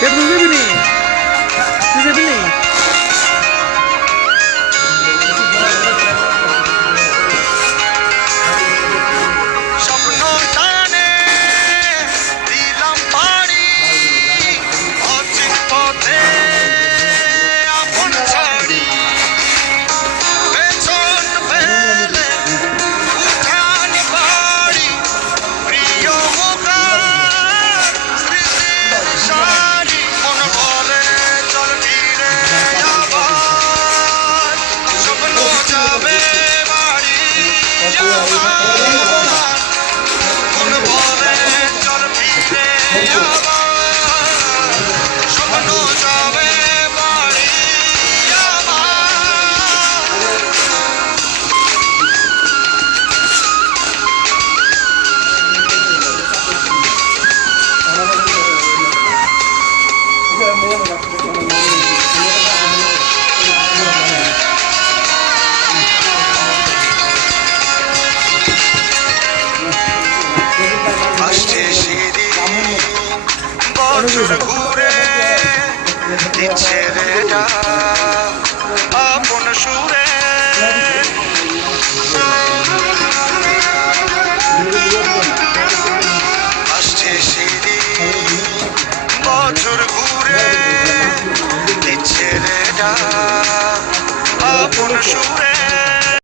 তুই যাবি নি? তুই যাবি নি? Yeah. ঘুরে দিচ্ছে রে আপন সুরে আসছে সিঁড়ি বছর ঘুরে দিচ্ছে রে আপন সুরে